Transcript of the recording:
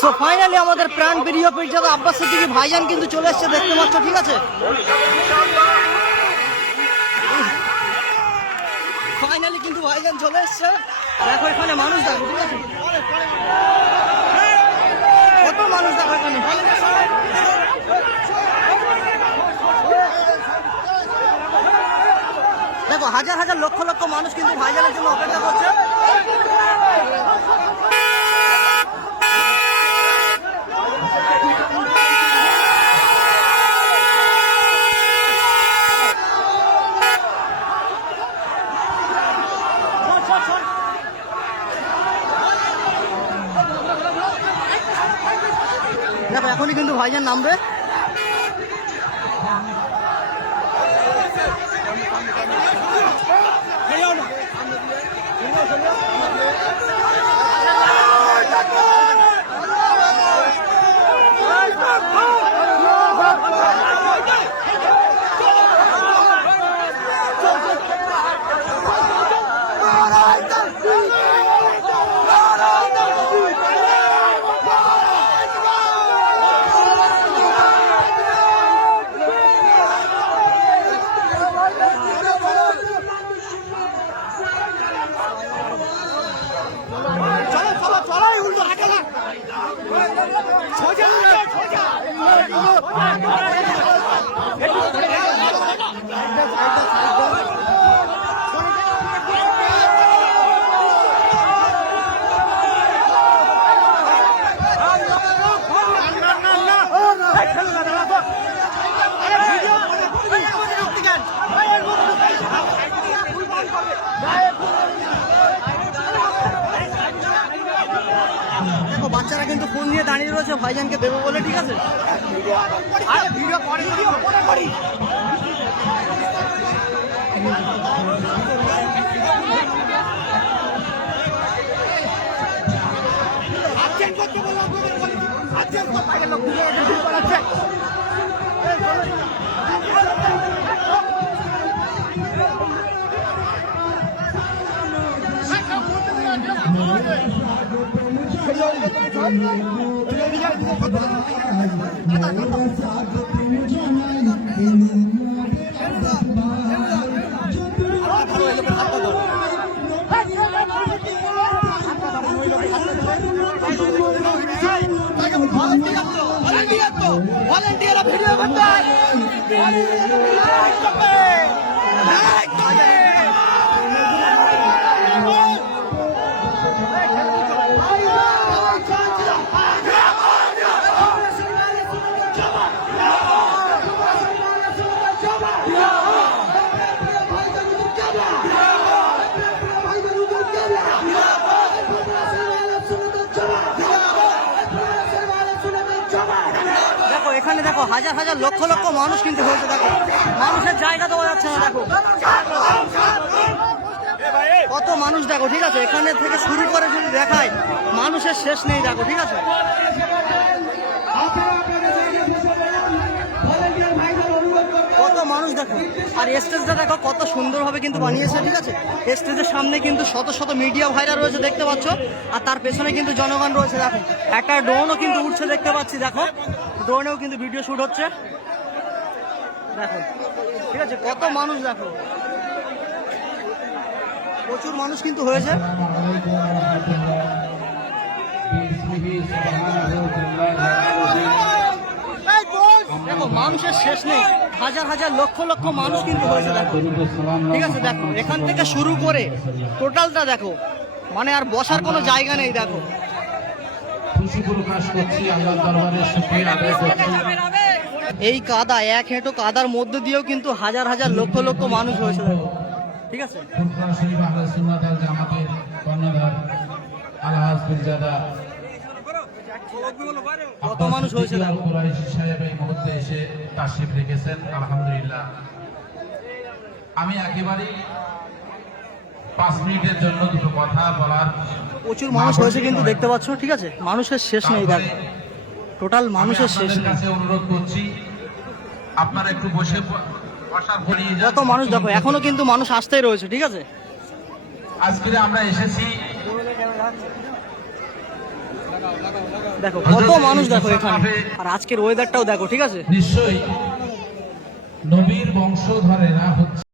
So finally আমাদের প্রাণ প্রিয় পরিচালক আব্বাস সিদ্দিকী ভাইজান কিন্তু চলে এসছে, দেখতে পাচ্ছ, ঠিক আছে। ফাইনালি কিন্তু ভাইজান চলে এসছে, দেখো এখানে মানুষ দেখো, ঠিক আছে, কত মানুষ দেখো এখানে, দেখো হাজার হাজার লক্ষ লক্ষ মানুষ কিন্তু ভাইজানের জন্য অপেক্ষা করছে। দেখো এখনই কিন্তু ভাইজান নামবে। দেখো বাচ্চারা কিন্তু ফোন নিয়ে দাঁড়িয়ে রয়েছে ভাইজানকে দেবো বলে, ঠিক আছে। ভলান্টিয়ার ভিডিও করতে এখানে দেখো হাজার হাজার লক্ষ লক্ষ মানুষ কিন্তু হয়েছে, দেখো মানুষের জায়গা দেওয়া যাচ্ছে না, দেখো কত মানুষ, দেখো, ঠিক আছে। এখানে থেকে শুরু করে যদি দেখায় মানুষের শেষ নেই, দেখো, ঠিক আছে। কত মানুষ দেখো, আর স্টেজটা দেখো কত সুন্দরভাবে কিন্তু বানিয়েছে, ঠিক আছে। স্টেজের সামনে কিন্তু শত শত মিডিয়া ভাইরা রয়েছে, দেখতে পাচ্ছ, আর তার পেছনে কিন্তু জনগণ রয়েছে, দেখো একটা ড্রোনও কিন্তু উঠছে, দেখতে পাচ্ছি, দেখো ড্রোনেও কিন্তু ভিডিও শুট হচ্ছে, দেখো, ঠিক আছে। কত মানুষ দেখো, প্রচুর মানুষ কিন্তু হয়েছে। দেখো মানুষের শেষ নেই, হাজার হাজার লক্ষ লক্ষ মানুষ কিন্তু হয়েছে, দেখো, ঠিক আছে। দেখো এখান থেকে শুরু করে টোটালটা দেখো, মানে আর বসার কোনো জায়গা নেই, দেখো। এই কাদা, এক হেঁটো কাদার মধ্যে দিয়েও কিন্তু হাজার হাজার লক্ষ লক্ষ মানুষ হয়েছে, দেখো, ঠিক আছে। কত মানুষ হয়েছে, আলহামদুলিল্লাহ। আমি একেবারেই 5 মিনিটের জন্য দুটো কথা বলার, প্রচুর মানুষ হয়েছে কিন্তু দেখতে পাচ্ছ, ঠিক আছে। মানুষের শেষ নেই, দেখো টোটাল মানুষের শেষ নেই। অনুরোধ করছি আপনারা একটু বসে বসার পরে কত মানুষ দেখো, এখনো কিন্তু মানুষ আসতেই রয়েছে, ঠিক আছে। আজকে আমরা এসেছি দেখো কত মানুষ দেখো এখানে, আর আজকের ওয়েদারটাও দেখো, ঠিক আছে। নিশ্চয়ই নবীর বংশধরেরা হচ্ছে